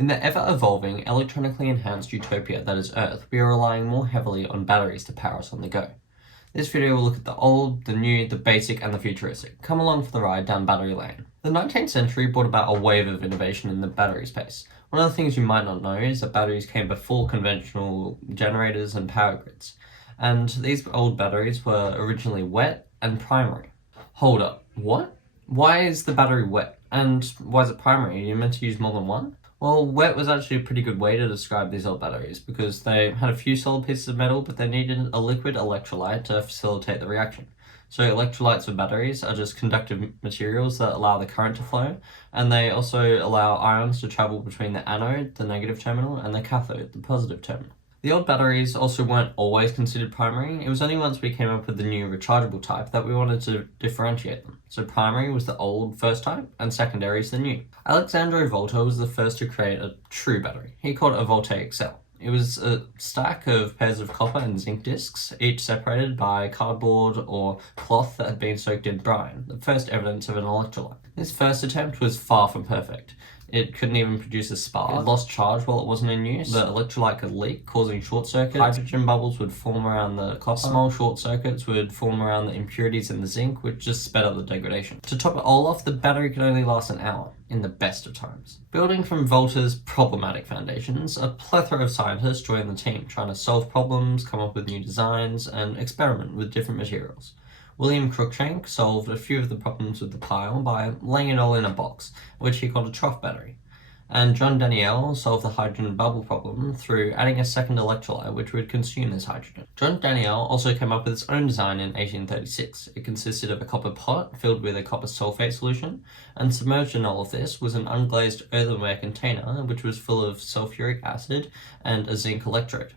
In the ever-evolving, electronically enhanced utopia that is Earth, we are relying more heavily on batteries to power us on the go. This video will look at the old, the new, the basic, and the futuristic. Come along for the ride down battery lane. The 19th century brought about a wave of innovation in the battery space. One of the things you might not know is that batteries came before conventional generators and power grids. And these old batteries were originally wet and primary. Hold up, what? Why is the battery wet? And why is it primary? Are you meant to use more than one? Well, wet was actually a pretty good way to describe these old batteries because they had a few solid pieces of metal, but they needed a liquid electrolyte to facilitate the reaction. So electrolytes for batteries are just conductive materials that allow the current to flow, and they also allow ions to travel between the anode, the negative terminal, and the cathode, the positive terminal. The old batteries also weren't always considered primary. It was only once we came up with the new rechargeable type that we wanted to differentiate them. So primary was the old first type, and secondary is the new. Alessandro Volta was the first to create a true battery. He called it a voltaic cell. It was a stack of pairs of copper and zinc discs, each separated by cardboard or cloth that had been soaked in brine, the first evidence of an electrolyte. This first attempt was far from perfect. It couldn't even produce a spark. It lost charge while it wasn't in use. The electrolyte could leak, causing short circuits. Hydrogen bubbles would form around the copper. Small short circuits would form around the impurities in the zinc, which just sped up the degradation. To top it all off, the battery could only last an hour, in the best of times. Building from Volta's problematic foundations, a plethora of scientists joined the team, trying to solve problems, come up with new designs, and experiment with different materials. William Cruikshank solved a few of the problems with the pile by laying it all in a box, which he called a trough battery. And John Daniell solved the hydrogen bubble problem through adding a second electrolyte which would consume this hydrogen. John Daniell also came up with his own design in 1836. It consisted of a copper pot filled with a copper sulfate solution, and submerged in all of this was an unglazed earthenware container which was full of sulfuric acid and a zinc electrode.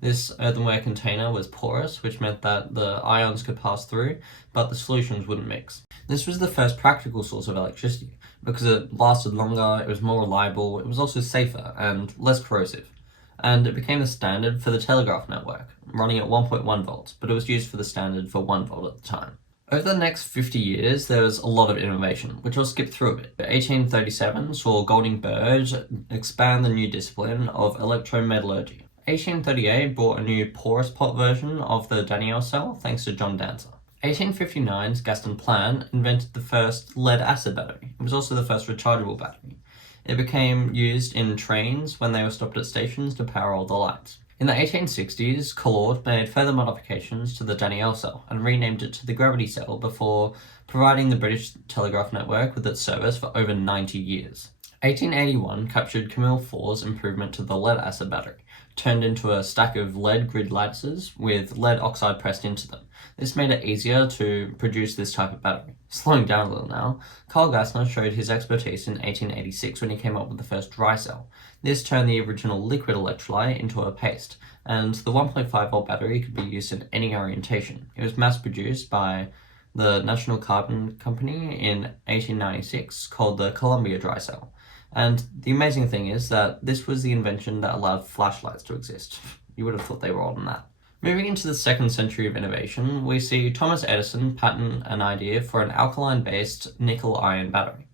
This earthenware container was porous, which meant that the ions could pass through, but the solutions wouldn't mix. This was the first practical source of electricity, because it lasted longer, it was more reliable, it was also safer and less corrosive. And it became the standard for the telegraph network, running at 1.1 volts, but it was used for the standard for 1 volt at the time. Over the next 50 years, there was a lot of innovation, which I'll skip through a bit. 1837 saw Golding Bird expand the new discipline of electrometallurgy. 1838 brought a new porous pot version of the Daniell cell thanks to John Dancer. 1859's Gaston Plante invented the first lead-acid battery. It was also the first rechargeable battery. It became used in trains when they were stopped at stations to power all the lights. In the 1860s, Collard made further modifications to the Daniell cell and renamed it to the gravity cell before providing the British Telegraph Network with its service for over 90 years. 1881 captured Camille Faur's improvement to the lead-acid battery, turned into a stack of lead grid lattices with lead oxide pressed into them. This made it easier to produce this type of battery. Slowing down a little now, Carl Gassner showed his expertise in 1886 when he came up with the first dry cell. This turned the original liquid electrolyte into a paste, and the 1.5 volt battery could be used in any orientation. It was mass produced by the National Carbon Company in 1896, called the Columbia Dry Cell. And the amazing thing is that this was the invention that allowed flashlights to exist. You would have thought they were older than that. Moving into the second century of innovation, we see Thomas Edison patent an idea for an alkaline-based nickel-ion battery.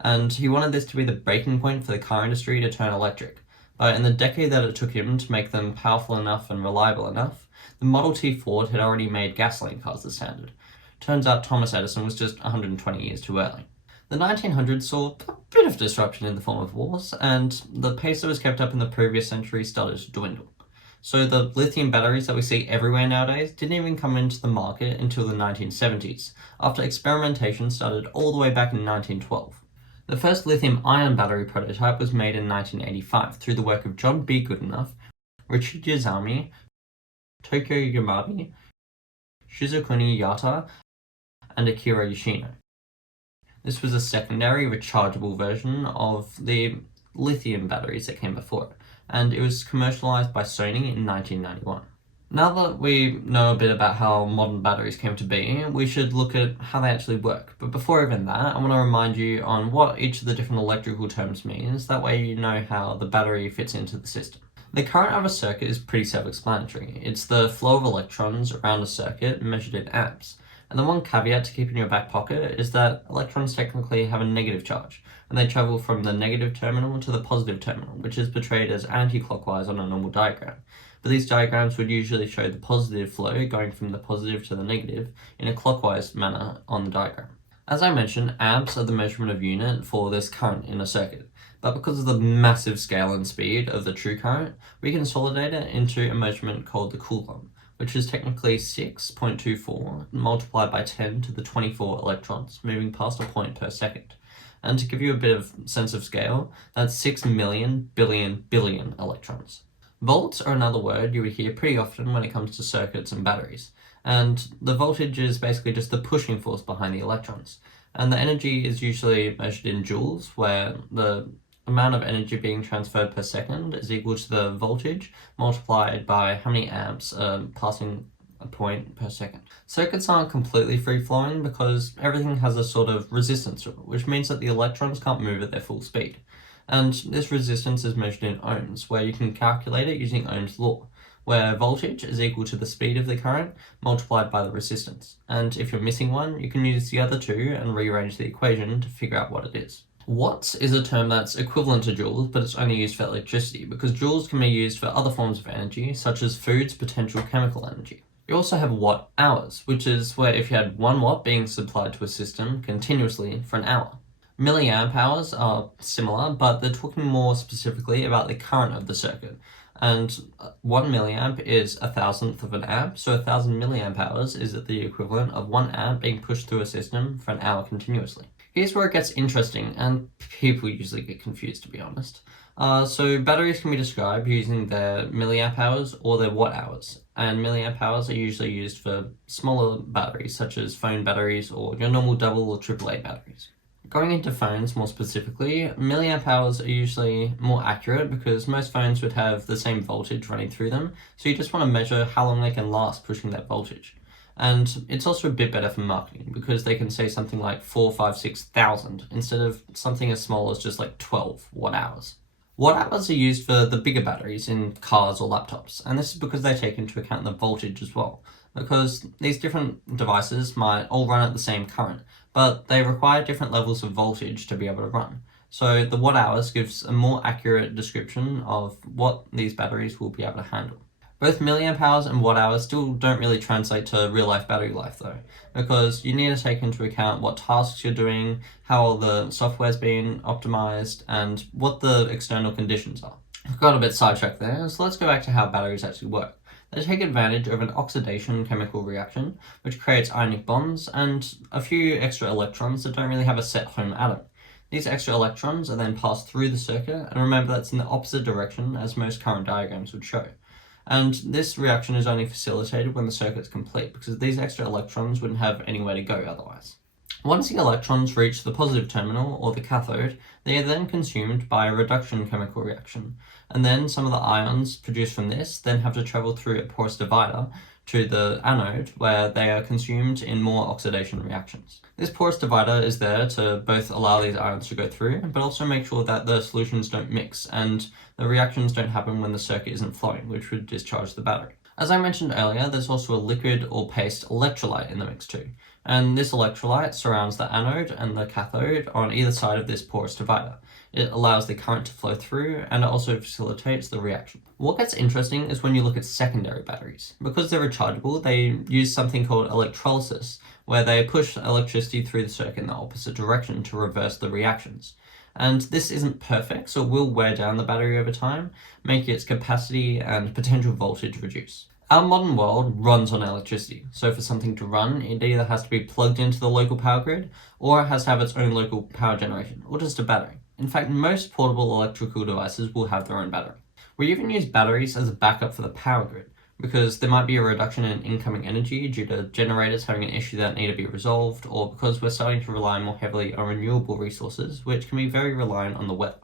And he wanted this to be the breaking point for the car industry to turn electric. But in the decade that it took him to make them powerful enough and reliable enough, the Model T Ford had already made gasoline cars the standard. Turns out Thomas Edison was just 120 years too early. The 1900s saw a bit of disruption in the form of wars, and the pace that was kept up in the previous century started to dwindle. So the lithium batteries that we see everywhere nowadays didn't even come into the market until the 1970s, after experimentation started all the way back in 1912. The first lithium-ion battery prototype was made in 1985 through the work of John B. Goodenough, Richard Yazami, Tokyo Yamabe, Shizukuni Yata, and Akira Yoshino. This was a secondary rechargeable version of the lithium batteries that came before it, and it was commercialized by Sony in 1991. Now that we know a bit about how modern batteries came to be, we should look at how they actually work. But before even that, I want to remind you on what each of the different electrical terms means, that way you know how the battery fits into the system. The current of a circuit is pretty self-explanatory. It's the flow of electrons around a circuit measured in amps. And the one caveat to keep in your back pocket is that electrons technically have a negative charge, and they travel from the negative terminal to the positive terminal, which is portrayed as anti-clockwise on a normal diagram. But these diagrams would usually show the positive flow going from the positive to the negative in a clockwise manner on the diagram. As I mentioned, amps are the measurement of unit for this current in a circuit, but because of the massive scale and speed of the true current, we consolidate it into a measurement called the coulomb, which is technically 6.24 multiplied by 10 to the 24 electrons moving past a point per second. And to give you a bit of sense of scale, that's 6 million billion electrons. Volts are another word you would hear pretty often when it comes to circuits and batteries. And the voltage is basically just the pushing force behind the electrons. And the energy is usually measured in joules, where the amount of energy being transferred per second is equal to the voltage multiplied by how many amps are passing a point per second. Circuits aren't completely free-flowing because everything has a sort of resistance to it, which means that the electrons can't move at their full speed. And this resistance is measured in ohms, where you can calculate it using Ohm's law, where voltage is equal to the speed of the current multiplied by the resistance. And if you're missing one, you can use the other two and rearrange the equation to figure out what it is. Watts is a term that's equivalent to joules, but it's only used for electricity, because joules can be used for other forms of energy, such as food's potential chemical energy. You also have watt hours, which is where if you had 1 watt being supplied to a system continuously for an hour. Milliamp hours are similar, but they're talking more specifically about the current of the circuit. And 1 milliamp is 1,000th of an amp, so 1,000 milliamp hours is the equivalent of 1 amp being pushed through a system for an hour continuously. Here's where it gets interesting, and people usually get confused, to be honest. So batteries can be described using their milliamp hours or their watt hours, and milliamp hours are usually used for smaller batteries, such as phone batteries or your normal double or AAA batteries. Going into phones more specifically, milliamp hours are usually more accurate because most phones would have the same voltage running through them, so you just want to measure how long they can last pushing that voltage. And it's also a bit better for marketing because they can say something like 4, 5, 6,000 instead of something as small as just like 12 watt hours. Watt hours are used for the bigger batteries in cars or laptops, and this is because they take into account the voltage as well, because these different devices might all run at the same current, but they require different levels of voltage to be able to run. So the watt hours gives a more accurate description of what these batteries will be able to handle. Both milliamp hours and watt hours still don't really translate to real life battery life though, because you need to take into account what tasks you're doing, how the software's been optimized, and what the external conditions are. I've got a bit sidetracked there, so let's go back to how batteries actually work. They take advantage of an oxidation chemical reaction, which creates ionic bonds and a few extra electrons that don't really have a set home atom. These extra electrons are then passed through the circuit, and remember that's in the opposite direction as most current diagrams would show. And this reaction is only facilitated when the circuit's complete, because these extra electrons wouldn't have anywhere to go otherwise. Once the electrons reach the positive terminal, or the cathode, they are then consumed by a reduction chemical reaction, and then some of the ions produced from this then have to travel through a porous divider to the anode, where they are consumed in more oxidation reactions. This porous divider is there to both allow these ions to go through, but also make sure that the solutions don't mix, and the reactions don't happen when the circuit isn't flowing, which would discharge the battery. As I mentioned earlier, there's also a liquid or paste electrolyte in the mix too, and this electrolyte surrounds the anode and the cathode on either side of this porous divider. It allows the current to flow through, and it also facilitates the reaction. What gets interesting is when you look at secondary batteries. Because they're rechargeable, they use something called electrolysis, where they push electricity through the circuit in the opposite direction to reverse the reactions. And this isn't perfect, so it will wear down the battery over time, making its capacity and potential voltage reduce. Our modern world runs on electricity, so for something to run, it either has to be plugged into the local power grid, or it has to have its own local power generation, or just a battery. In fact, most portable electrical devices will have their own battery. We even use batteries as a backup for the power grid, because there might be a reduction in incoming energy due to generators having an issue that need to be resolved, or because we're starting to rely more heavily on renewable resources, which can be very reliant on the weather.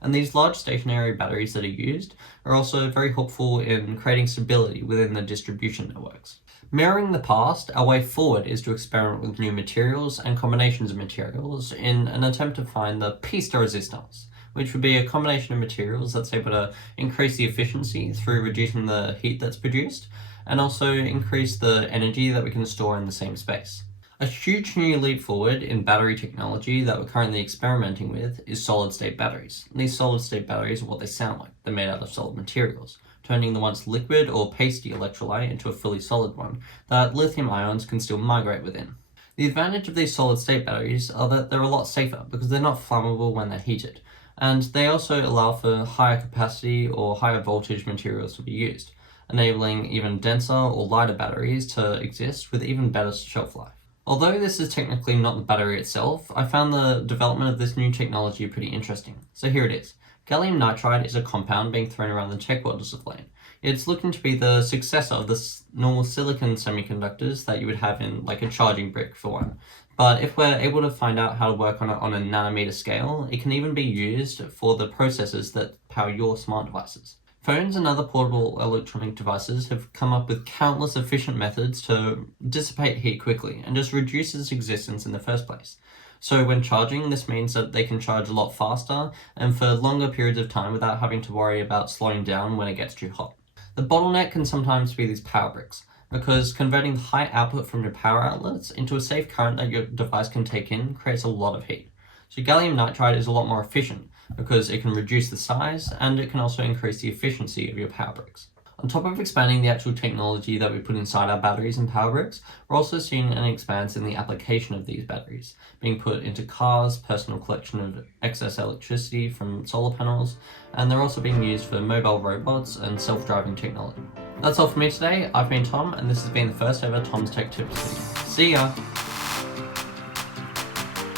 And these large stationary batteries that are used are also very helpful in creating stability within the distribution networks. Mirroring the past, our way forward is to experiment with new materials and combinations of materials in an attempt to find the piece de resistance, which would be a combination of materials that's able to increase the efficiency through reducing the heat that's produced, and also increase the energy that we can store in the same space. A huge new leap forward in battery technology that we're currently experimenting with is solid-state batteries. These solid-state batteries are what they sound like. They're made out of solid materials, turning the once liquid or pasty electrolyte into a fully solid one that lithium ions can still migrate within. The advantage of these solid-state batteries are that they're a lot safer because they're not flammable when they're heated, and they also allow for higher capacity or higher voltage materials to be used, enabling even denser or lighter batteries to exist with even better shelf life. Although this is technically not the battery itself, I found the development of this new technology pretty interesting. So here it is. Gallium nitride is a compound being thrown around the tech world as of late. It's looking to be the successor of the normal silicon semiconductors that you would have in like a charging brick for one. But if we're able to find out how to work on it on a nanometer scale, it can even be used for the processors that power your smart devices. Phones and other portable electronic devices have come up with countless efficient methods to dissipate heat quickly and just reduce its existence in the first place. So when charging, this means that they can charge a lot faster and for longer periods of time without having to worry about slowing down when it gets too hot. The bottleneck can sometimes be these power bricks, because converting the high output from your power outlets into a safe current that your device can take in creates a lot of heat. So gallium nitride is a lot more efficient because it can reduce the size and it can also increase the efficiency of your power bricks. On top of expanding the actual technology that we put inside our batteries and power bricks, we're also seeing an expanse in the application of these batteries, being put into cars, personal collection of excess electricity from solar panels, and they're also being used for mobile robots and self-driving technology. That's all for me today. I've been Tom, and this has been the first ever Tom's Tech Tips video. See ya!